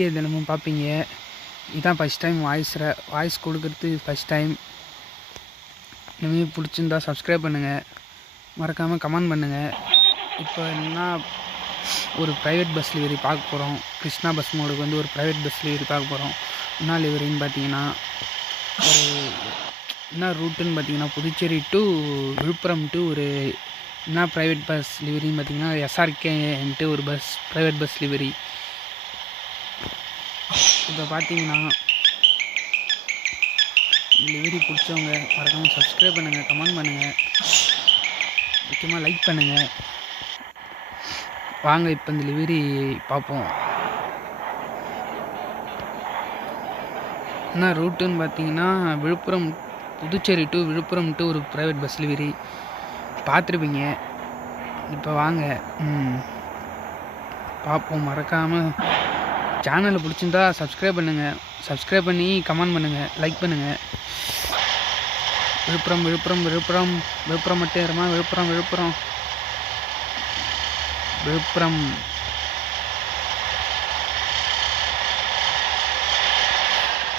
Video தினமும் பார்ப்பீங்க. இதான் ஃபஸ்ட் டைம் வாய்ஸ் கொடுக்குறது ஃபஸ்ட் டைம். இனிமேல் பிடிச்சிருந்தா சப்ஸ்கிரைப் பண்ணுங்கள், மறக்காமல் கமெண்ட் பண்ணுங்கள். இப்போ என்ன ஒரு ப்ரைவேட் பஸ் லிவரி பார்க்க போகிறோம். கிருஷ்ணா பஸ் மோடுக்கு வந்து ஒரு ப்ரைவேட் பஸ் லிவரி பார்க்க போகிறோம். என்ன லிவரின்னு பார்த்தீங்கன்னா, ஒரு என்ன ரூட்டுன்னு பார்த்தீங்கன்னா, புதுச்சேரி டு விழுப்புரம் டு ஒரு என்ன ப்ரைவேட் பஸ் லிவரின்னு பார்த்தீங்கன்னா, எஸ்ஆர்கேன்ட்டு ஒரு ப்ரைவேட் பஸ் லிவரி. இப்போ பார்த்தீங்கன்னா லிவரி பிடிச்சவங்க மறக்காமல் சப்ஸ்கிரைப் பண்ணுங்கள், கமெண்ட் பண்ணுங்கள், முக்கியமாக லைக் பண்ணுங்கள். வாங்க இப்போ இந்த லிவரி பார்ப்போம். என்ன ரூட்டுன்னு பார்த்தீங்கன்னா, புதுச்சேரி டு விழுப்புரம் டு ஒரு ப்ரைவேட் பஸ் லிவரி பார்த்துருப்பீங்க. இப்போ வாங்க பார்ப்போம். மறக்காமல் சேனலை பிடிச்சிருந்தா சப்ஸ்கிரைப் பண்ணுங்கள், சப்ஸ்கிரைப் பண்ணி கமெண்ட் பண்ணுங்கள், லைக் பண்ணுங்கள். விழுப்புரம் விழுப்புரம் விழுப்புரம் விழுப்புரம் மட்டும் ஏறுமா? விழுப்புரம் விழுப்புரம் விழுப்புரம்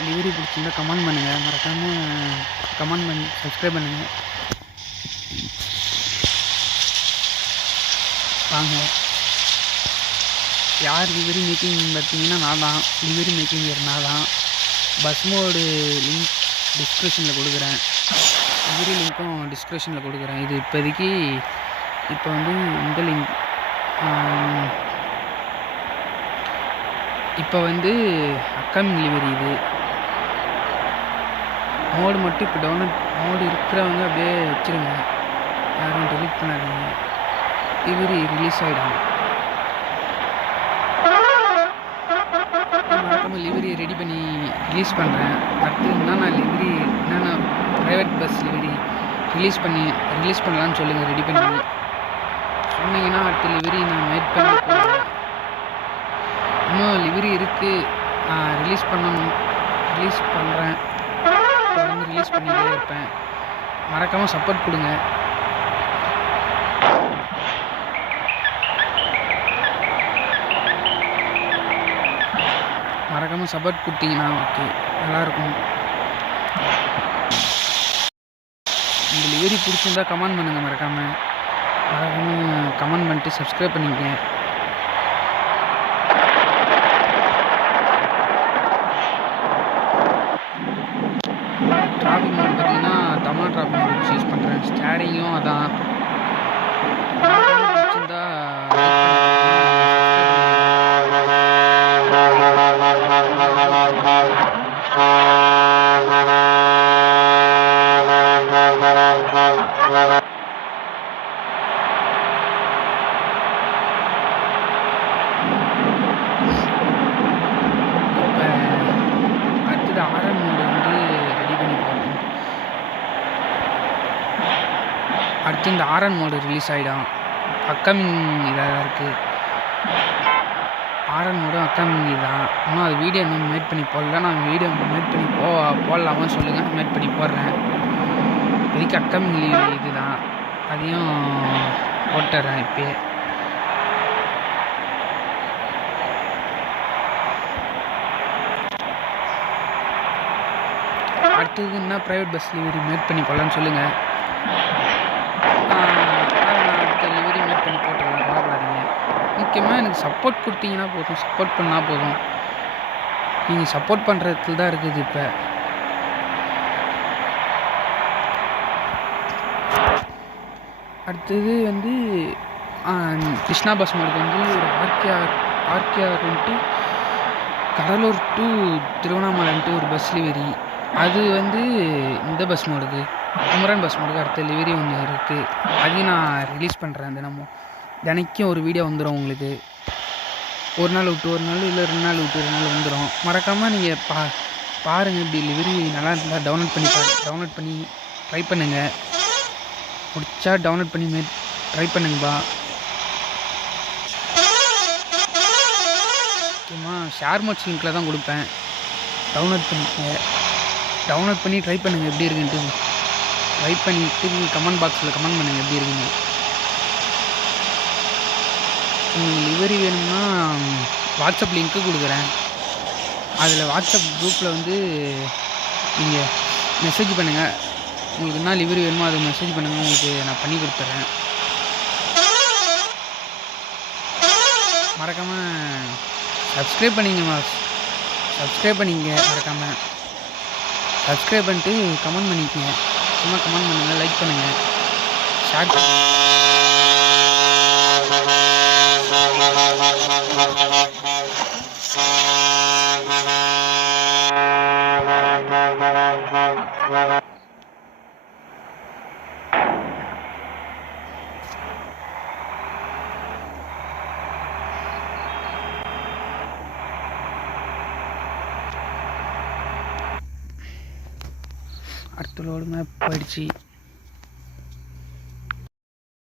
லிவரி பிடிச்சிருந்தா கமெண்ட் பண்ணுங்கள், மறக்காமல் கமெண்ட் பண்ணி சப்ஸ்கிரைப் பண்ணுங்கள். வாங்க. யார் லிவரி மேக்கிங் பார்த்தீங்கன்னா நான் தான். லிவரி மேக்கிங் நான் தான். பஸ் மோடு லிங்க் டிஸ்கிரிப்ஷனில் கொடுக்குறேன், லிவரி லிங்க்கும் டிஸ்கிரிப்ஷனில் கொடுக்குறேன். இது இப்போதைக்கு இப்போ வந்து இந்த லிங்க் இப்போ வந்து அப்கமிங் லிவரி. இது மோடு மட்டும் இப்போ டவுன்லோட் மோடு இருக்கிறவங்க அப்படியே வச்சுருங்க, யாரும் டெலிட் பண்ணாதீங்க. லிவரி ரிலீஸ் ஆகிடும். மறக்காமல் லிவரியை ரெடி பண்ணி ரிலீஸ் பண்ணுறேன். அடுத்து என்னென்ன ப்ரைவேட் பஸ் லிவரி ரிலீஸ் பண்ணலான்னு சொல்லுங்கள். ரெடி பண்ணி சொன்னீங்கன்னா அடுத்த லிவரி நான் மேட் பண்ணி போடுறேன். இன்னும் லிவரி இருக்குது, ரிலீஸ் பண்ணுறேன், தொடர்ந்து ரிலீஸ் பண்ணிகிட்டே இருப்பேன். மறக்காமல் சப்போர்ட் கொடுங்க. மறக்காமல் சப்போர்ட் கொடுத்தீங்கன்னா ஓகே, நல்லாயிருக்கும். இந்த லிவரி பிடிச்சிருந்தா கமெண்ட் பண்ணுங்கள், மறக்காமல் கமெண்ட் பண்ணிட்டு சப்ஸ்கிரைப் பண்ணிக்கங்க. டிராஃபிக் மோட் பார்த்தீங்கன்னா தமிழ் டிராஃபிக் மோட் யூஸ் பண்ணுறேன். ஸ்டேரிங்கும் அதான். பிடிச்சிருந்தா அடுத்தது ஆர்என் மோடு வந்து ரெடி பண்ணி போடணும். அடுத்து இந்த ஆர்என் மோடு ரிலீஸ் ஆகிடும். அப்கமிங் இதாக தான் இருக்குது. ஆர்என் மோடும் அப்கமிங் இதுதான். இன்னும் அது வீடியோ இன்னும் மேட் பண்ணி போடல. நான் வீடியோ மேட் பண்ணி போடலாமான்னு சொல்லுங்கள், நான் மேட் பண்ணி போடுறேன். இதுக்கு அப்கமிங் இது தான், அதையும் போட்டுறேன் இப்போயே. அடுத்தது என்ன ப்ரைவேட் பஸ் லிவரி மேட் பண்ணி போடலான்னு சொல்லுங்கள். நான் அடுத்த லிவரி மேட் பண்ணி போட்டுடலாம், கவலைப்படாதீங்க. முக்கியமாக எனக்கு சப்போர்ட் கொடுத்தீங்கன்னா போதும், சப்போர்ட் பண்ணால் போதும். நீங்கள் சப்போர்ட் பண்ணுறதுல தான் இருக்குது. இப்போ அடுத்தது வந்து கிருஷ்ணா பஸ் மோடுக்கு வந்து ஒரு ஆர்கேஆர் வந்துட்டு கடலூர் டு திருவண்ணாமலைன்ட்டு ஒரு பஸ் லிவரி. அது வந்து இந்த பஸ் மோடுக்கு குமரன் பஸ் மோடுக்கு அடுத்த லிவரி ஒன்று இருக்குது. அதையும் நான் ரிலீஸ் பண்ணுறேன். தினைக்கும் ஒரு வீடியோ வந்துடும் உங்களுக்கு. ஒரு நாள் விட்டு ஒரு நாள், இல்லை 2 நாள் விட்டு 2 நாள் வந்துடும். மறக்காமல் நீங்கள் பாருங்கள். இப்படி லிவரி நல்லா இருந்தால் டவுன்லோட் பண்ணி ட்ரை பண்ணுங்கள். முடிச்சா டவுன்லோட் பண்ணி ட்ரை பண்ணுங்கப்பா. முக்கியமாக ஷேர் மார்ட்ஸ் லிங்கில் தான் கொடுப்பேன். டவுன்லோட் பண்ணி ட்ரை பண்ணுங்கள் எப்படி இருக்குன்ட்டு. ட்ரை பண்ணிவிட்டு கமெண்ட் பாக்ஸில் கமெண்ட் பண்ணுங்கள் எப்படி இருக்குன்னு. உங்களுக்கு லிவரி வேணும்னா வாட்ஸ்அப் லிங்க்கு கொடுக்குறேன், அதில் வாட்ஸ்அப் குரூப்பில் வந்து நீங்கள் மெசேஜ் பண்ணுங்கள். உங்களுக்கு என்ன லிவரி வேணுமோ அதை மெசேஜ் பண்ணுங்கள், உங்களுக்கு நான் பண்ணி கொடுத்துட்றேன். மறக்காமல் சப்ஸ்கிரைப் பண்ணிங்க சப்ஸ்கிரைப் பண்ணிங்க. மறக்காமல் சப்ஸ்கிரைப் பண்ணிட்டு கமெண்ட் பண்ணிக்கங்க. சும்மா கமெண்ட் பண்ணுங்கள், லைக் பண்ணுங்கள், ஷேர் பண்ணுங்கள். அடுத்த லோடு மேப் போயிடுச்சு.